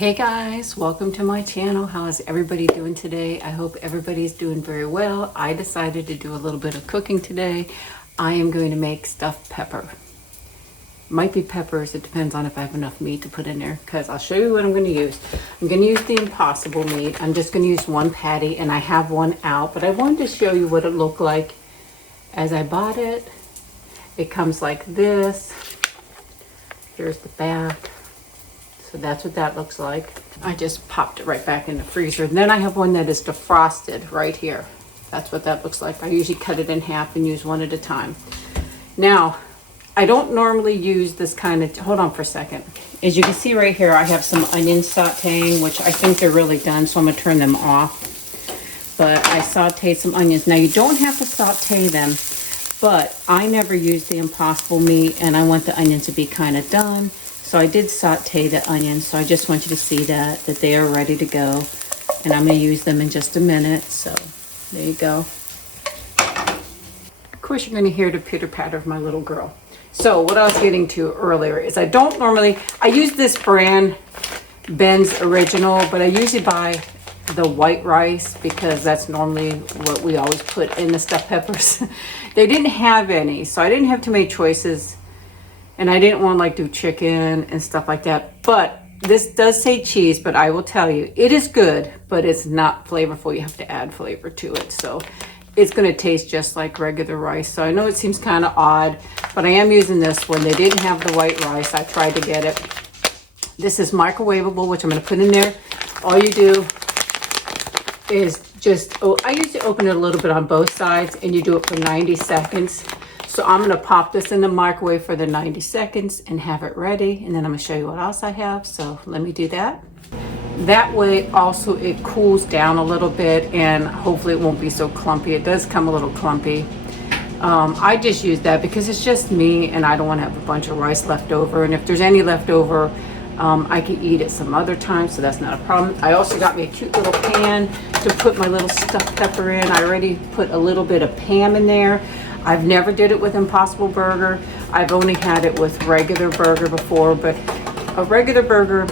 Hey guys, welcome to my channel. How is everybody doing today? I hope everybody's doing very well. I decided to do a little bit of cooking today. I am going to make stuffed pepper. Might be peppers, it depends on if I have enough meat to put in there, because I'll show you what I'm going to use. I'm going to use the Impossible meat. I'm just going to use one patty, and I have one out, but I wanted to show you what it looked like as I bought it. It comes like this. Here's the back. So that's what that looks like. I just popped it right back in the freezer. And then I have one that is defrosted right here. That's what that looks like. I usually cut it in half and use one at a time. Now, I don't normally use this kind of, hold on for a second. As you can see right here, I have some onions sauteing, which I think they're really done, so I'm gonna turn them off. But I sauteed some onions. Now you don't have to saute them, but I never use the Impossible meat and I want the onions to be kind of done. So I did saute the onions, so I just want you to see that they are ready to go. And I'm going to use them in just a minute, so there you go. Of course, you're going to hear the pitter-patter of my little girl. So what I was getting to earlier is I use this brand, Ben's Original, but I usually buy the white rice because that's normally what we always put in the stuffed peppers. They didn't have any, so I didn't have too many choices. And I didn't want to like do chicken and stuff like that. But this does say cheese, but I will tell you, it is good, but it's not flavorful. You have to add flavor to it. So it's going to taste just like regular rice. So I know it seems kind of odd, but I am using this one. They didn't have the white rice. I tried to get it. This is microwavable, which I'm going to put in there. All you do is just, I usually open it a little bit on both sides, and you do it for 90 seconds. So I'm going to pop this in the microwave for the 90 seconds and have it ready. And then I'm going to show you what else I have. So let me do that. That way also it cools down a little bit and hopefully it won't be so clumpy. It does come a little clumpy. I just use that because it's just me and I don't want to have a bunch of rice left over. And if there's any left over, I can eat it some other time. So that's not a problem. I also got me a cute little pan to put my little stuffed pepper in. I already put a little bit of Pam in there. I've never did it with Impossible Burger. I've only had it with regular burger before, but a regular burger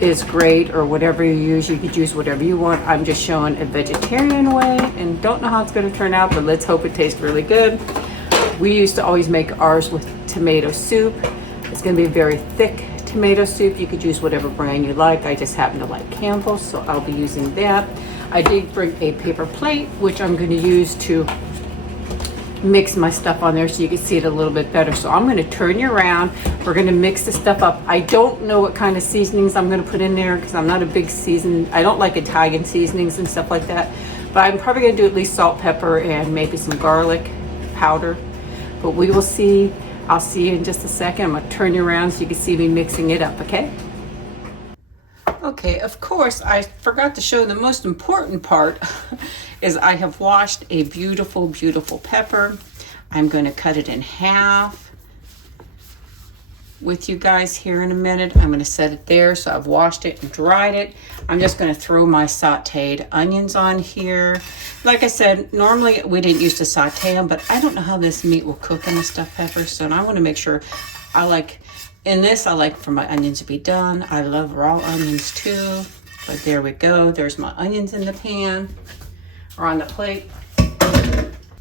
is great, or whatever you use. You could use whatever you want. I'm just showing a vegetarian way and don't know how it's going to turn out, but let's hope it tastes really good. We used to always make ours with tomato soup. It's going to be a very thick tomato soup. You could use whatever brand you like. I just happen to like Campbell's, so I'll be using that. I did bring a paper plate, which I'm going to use to mix my stuff on there so you can see it a little bit better. So I'm going to turn you around. We're going to mix the stuff up. I don't know what kind of seasonings I'm going to put in there because I'm not a big I don't like Italian seasonings and stuff like that, but I'm probably going to do at least salt, pepper, and maybe some garlic powder, but we will see. I'll see you in just a second. I'm going to turn you around so you can see me mixing it up, okay? Okay, of course, I forgot to show the most important part is I have washed a beautiful, beautiful pepper. I'm going to cut it in half with you guys here in a minute. I'm going to set it there. So I've washed it and dried it. I'm just going to throw my sauteed onions on here. Like I said, normally we didn't used to saute them, but I don't know how this meat will cook in the stuffed pepper. So I want to make sure in this, I like for my onions to be done. I love raw onions too, but there we go. There's my onions in the pan or on the plate.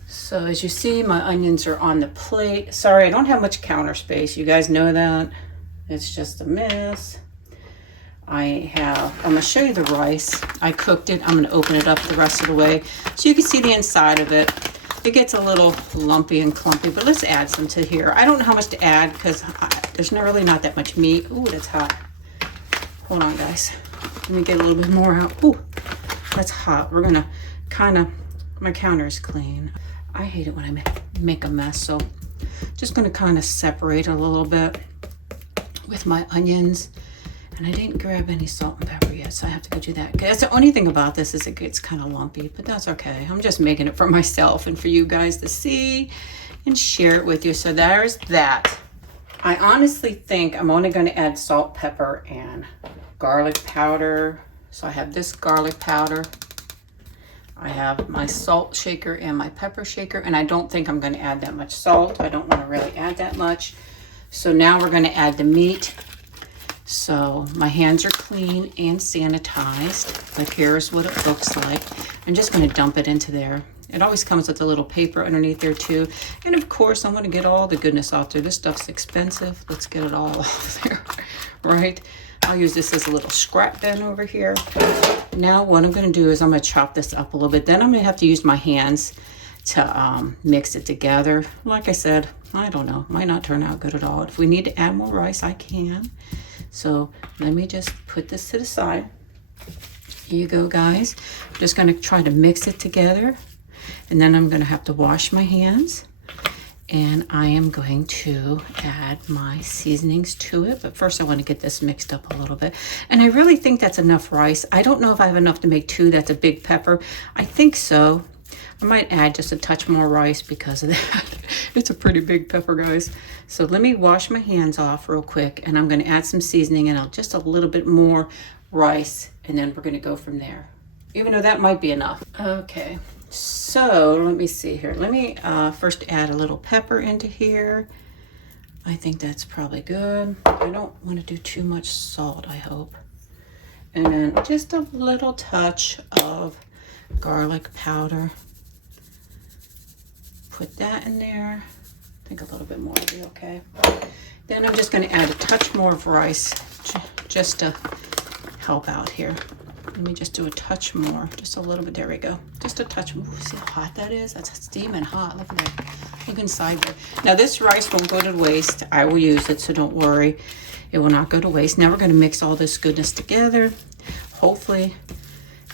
So as you see, my onions are on the plate. Sorry, I don't have much counter space. You guys know that. It's just a mess. I'm gonna show you the rice. I cooked it. I'm gonna open it up the rest of the way so you can see the inside of it. It gets a little lumpy and clumpy, but let's add some to here. I don't know how much to add because there's really not that much meat. Ooh, that's hot. Hold on, guys. Let me get a little bit more out. Ooh, that's hot. We're gonna my counter is clean. I hate it when I make a mess, so just gonna kind of separate a little bit with my onions. And I didn't grab any salt and pepper yet, so I have to go do that. That's the only thing about this is it gets kind of lumpy, but that's okay. I'm just making it for myself and for you guys to see and share it with you. So there's that. I honestly think I'm only going to add salt, pepper, and garlic powder. So I have this garlic powder. I have my salt shaker and my pepper shaker, and I don't think I'm going to add that much salt. I don't want to really add that much. So now we're going to add the meat. So my hands are clean and sanitized, but here's what it looks like. I'm just going to dump it into there. It always comes with a little paper underneath there too. And of course, I'm going to get all the goodness off there. This stuff's expensive. Let's get it all off there, right? I'll use this as a little scrap bin over here. Now what I'm going to do is I'm going to chop this up a little bit. Then I'm going to have to use my hands to mix it together. Like I said, I don't know. Might not turn out good at all. If we need to add more rice, I can. So let me just put this to the side. Here you go, guys. I'm just going to try to mix it together. And then I'm going to have to wash my hands. And I am going to add my seasonings to it. But first I want to get this mixed up a little bit. And I really think that's enough rice. I don't know if I have enough to make 2. That's a big pepper. I think so. I might add just a touch more rice because of that. It's a pretty big pepper, guys. So let me wash my hands off real quick. And I'm going to add some seasoning and just a little bit more rice. And then we're going to go from there. Even though that might be enough. Okay. So let me see here. Let me first add a little pepper into here. I think that's probably good. I don't want to do too much salt, I hope. And then just a little touch of garlic powder. Put that in there. I think a little bit more will be okay. Then I'm just going to add a touch more of rice just to help out here. Let me just do a touch more, just a little bit. There we go. Just a touch. Ooh, see how hot that is? That's steaming hot. Look at that. Look inside there. Now this rice won't go to waste. I will use it, so don't worry. It will not go to waste. Now we're going to mix all this goodness together. Hopefully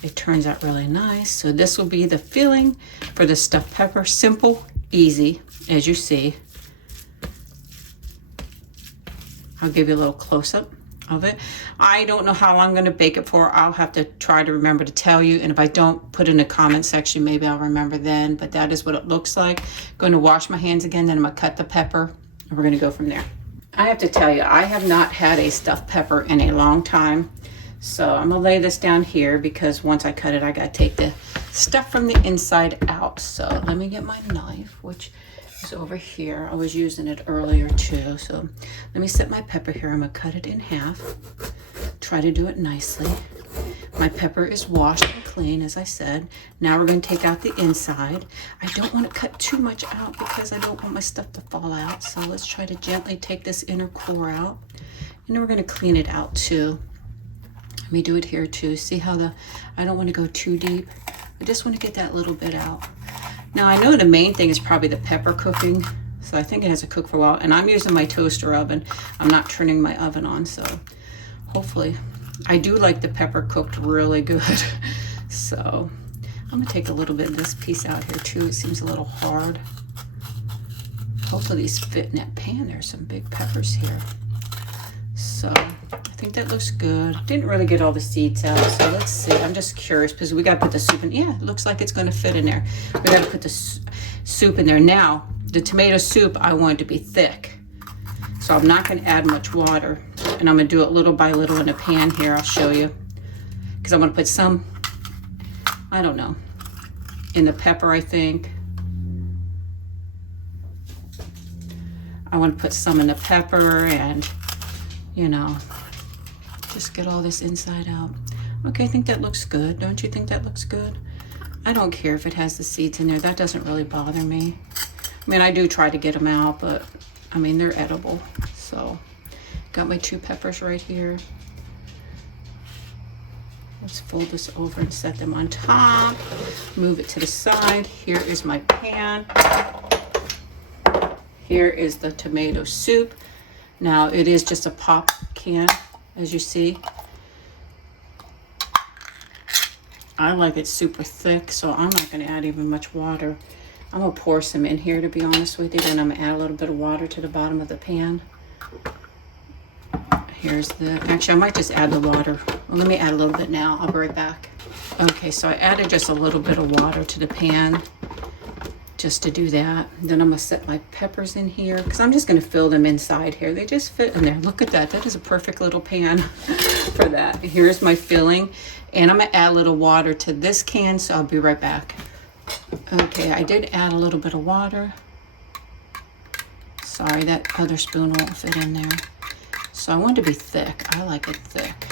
it turns out really nice. So this will be the filling for the stuffed pepper. Simple, easy, as you see. I'll give you a little close-up of it. I don't know how long I'm going to bake it for. I'll have to try to remember to tell you, and if I don't, put in the comment section, maybe I'll remember then. But that is what it looks like. Going to wash my hands again, then I'm going to cut the pepper, and we're going to go from there. I have to tell you, I have not had a stuffed pepper in a long time. So I'm going to lay this down here because once I cut it, I got to take the stuff from the inside out. So let me get my knife, which is over here. I was using it earlier too. So let me set my pepper here. I'm going to cut it in half. Try to do it nicely. My pepper is washed and clean, as I said. Now we're going to take out the inside. I don't want to cut too much out because I don't want my stuff to fall out. So let's try to gently take this inner core out. And then we're going to clean it out too. Let me do it here too. See how I don't want to go too deep. I just want to get that little bit out. Now I know the main thing is probably the pepper cooking. So I think it has to cook for a while. And I'm using my toaster oven. I'm not turning my oven on. So hopefully, I do like the pepper cooked really good. So I'm gonna take a little bit of this piece out here too. It seems a little hard. Hopefully these fit in that pan. There's some big peppers here. So I think that looks good. Didn't really get all the seeds out, so let's see. I'm just curious because we gotta put the soup in. Yeah, it looks like it's gonna fit in there. We gotta put the soup in there. Now, the tomato soup, I want it to be thick. So I'm not gonna add much water. And I'm gonna do it little by little in a pan here. I'll show you. Because I'm gonna put some, I don't know, in the pepper, I think. I want to put some in the pepper and, you know, just get all this inside out. Okay, I think that looks good. Don't you think that looks good? I don't care if it has the seeds in there. That doesn't really bother me. I mean, I do try to get them out, but I mean, they're edible. So, got my 2 peppers right here. Let's fold this over and set them on top. Move it to the side. Here is my pan. Here is the tomato soup. Now it is just a pop can, as you see. I like it super thick, so I'm not going to add even much water. I'm going to pour some in here, to be honest with you. Then I'm going to add a little bit of water to the bottom of the pan. Here's actually I might just add the water. Well, let me add a little bit now. I'll be right back. Okay, so I added just a little bit of water to the pan just to do that. Then I'm gonna set my peppers in here because I'm just gonna fill them inside here. They just fit in there. Look at that. That is a perfect little pan for that. Here's my filling. And I'm gonna add a little water to this can, so I'll be right back. Okay, I did add a little bit of water. Sorry, that other spoon won't fit in there. So I want it to be thick. I like it thick.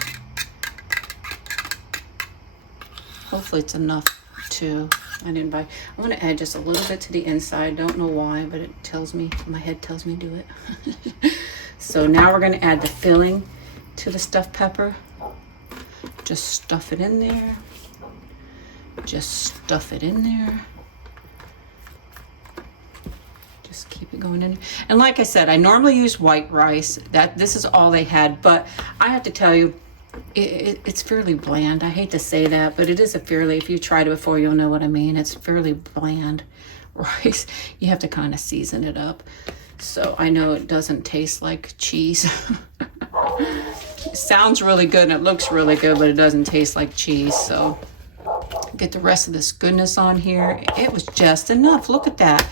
Hopefully it's enough to, I didn't buy. I'm gonna add just a little bit to the inside. Don't know why, but it tells me, my head tells me to do it. So now we're gonna add the filling to the stuffed pepper. Just stuff it in there. Just stuff it in there. Just keep it going in. And like I said, I normally use white rice. This is all they had, but I have to tell you, it's fairly bland. I hate to say that, but it is a fairly, if you tried it before, you'll know what I mean. It's fairly bland rice. You have to kind of season it up. So I know it doesn't taste like cheese. It sounds really good and it looks really good, but it doesn't taste like cheese. So get the rest of this goodness on here. It was just enough. Look at that.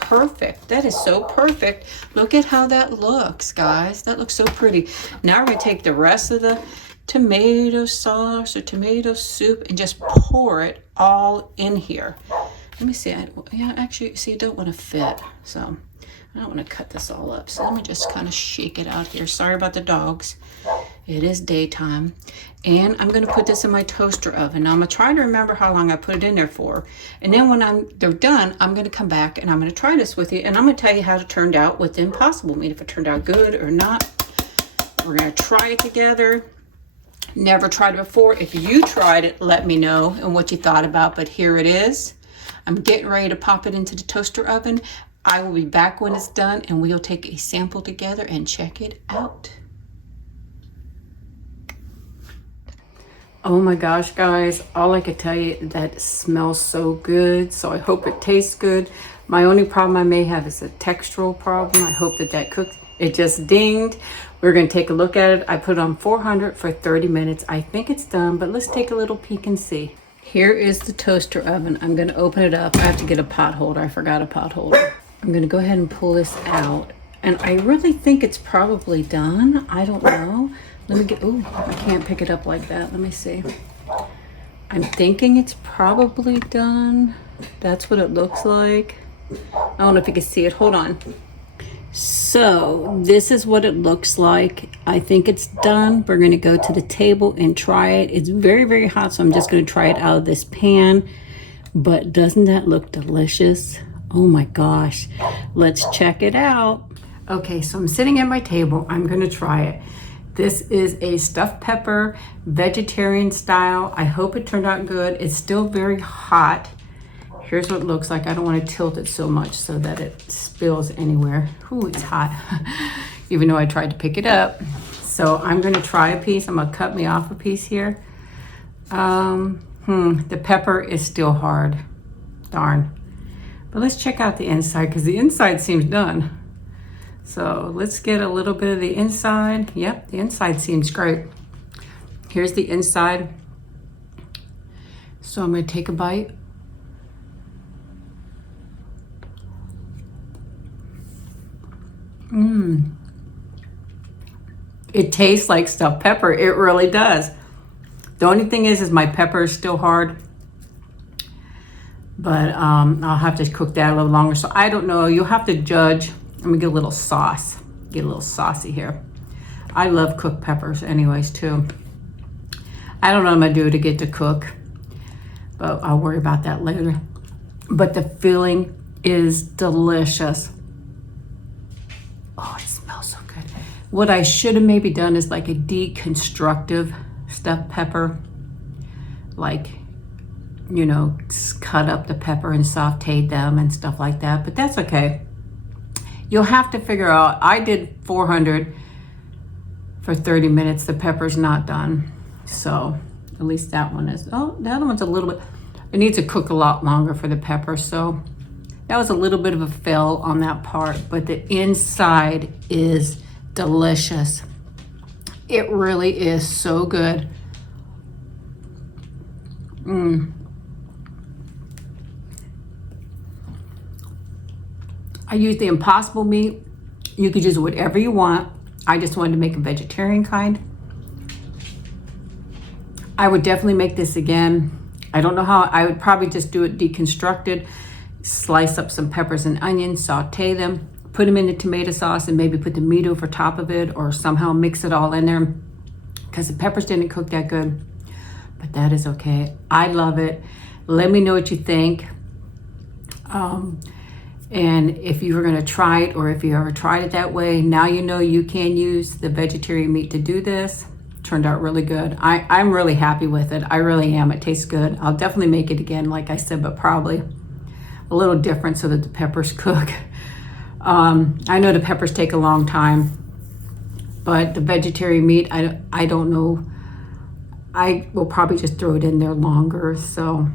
Perfect. That is so perfect. Look at how that looks, guys. That looks so pretty. Now we're going to take the rest of the tomato sauce or tomato soup and just pour it all in here. Let me see. Yeah, actually, see, I don't want to fit. So I don't want to cut this all up. So let me just kind of shake it out here. Sorry about the dogs. It is daytime. And I'm going to put this in my toaster oven. Now I'm going to try to remember how long I put it in there for. And then when they're done, I'm going to come back and I'm going to try this with you. And I'm going to tell you how it turned out with the Impossible meat, if it turned out good or not. We're going to try it together. Never tried it before. If you tried it, let me know and what you thought about. But here it is. I'm getting ready to pop it into the toaster oven. I will be back when it's done and we'll take a sample together and check it out. Oh my gosh, guys, all I could tell you is that it smells so good. So I hope it tastes good. My only problem I may have is a textural problem. I hope that cooks. It just dinged. We're going to take a look at it. I put it on 400 for 30 minutes. I think it's done, but let's take a little peek and see. Here is the toaster oven. I'm going to open it up. I have to get a pot holder. I forgot a pot holder. I'm going to go ahead and pull this out. And I really think it's probably done. I don't know. Let me get, oh, I can't pick it up like that. Let me see. I'm thinking it's probably done. That's what it looks like. I don't know if you can see it. Hold on. So this is what it looks like. I think it's done. We're going to go to the table and try it. It's very, very hot, so I'm just going to try it out of this pan. But doesn't that look delicious? Oh my gosh. Let's check it out. Okay, so I'm sitting at my table. I'm going to try it. This is a stuffed pepper, vegetarian style. I hope it turned out good. It's still very hot. Here's what it looks like. I don't want to tilt it so much so that it spills anywhere. Ooh, it's hot. Even though I tried to pick it up. So I'm going to try a piece. I'm going to cut me off a piece here. The pepper is still hard. Darn. But let's check out the inside because the inside seems done. So let's get a little bit of the inside. Yep, the inside seems great. Here's the inside. So I'm going to take a bite. It tastes like stuffed pepper. It really does. The only thing is my pepper is still hard. But I'll have to cook that a little longer. So I don't know. You'll have to judge. Let me get a little sauce. Get a little saucy here. I love cooked peppers anyways too. I don't know what I'm gonna do to get to cook, but I'll worry about that later. But the filling is delicious. Oh, it smells so good. What I should have maybe done is like a deconstructive stuffed pepper. Like, you know, cut up the pepper and sauteed them and stuff like that, but that's okay. You'll have to figure out, I did 400 for 30 minutes. The pepper's not done. So at least that one is, oh, the other one's a little bit, it needs to cook a lot longer for the pepper. So that was a little bit of a fail on that part, but the inside is delicious. It really is so good. I used the Impossible meat. You could use whatever you want. I just wanted to make a vegetarian kind. I would definitely make this again. I don't know how. I would probably just do it deconstructed, slice up some peppers and onions, saute them, put them in the tomato sauce and maybe put the meat over top of it, or somehow mix it all in there, because the peppers didn't cook that good. But that is okay. I love it. Let me know what you think. And if you were going to try it, or if you ever tried it that way, now you know you can use the vegetarian meat to do this. Turned out really good. I'm really happy with it. I really am. It tastes good. I'll definitely make it again, like I said, but probably a little different so that the peppers cook. I know the peppers take a long time, but the vegetarian meat, I don't know. I will probably just throw it in there longer. So,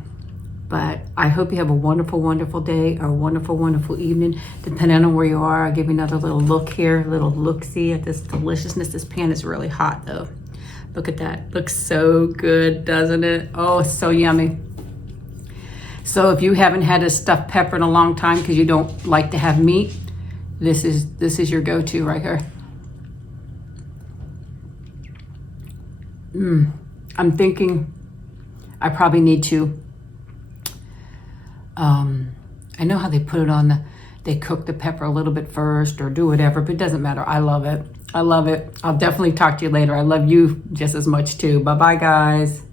but I hope you have a wonderful, wonderful day, or a wonderful, wonderful evening, depending on where you are. I'll give you another little look here, a little look-see at this deliciousness. This pan is really hot though. Look at that. Looks so good, doesn't it? Oh, it's so yummy. So if you haven't had a stuffed pepper in a long time because you don't like to have meat, this is your go-to right here. I'm thinking I probably need to, I know how they put it on they cook the pepper a little bit first or do whatever, but it doesn't matter. I love it. I love it. I'll definitely talk to you later. I love you just as much too. Bye-bye, guys.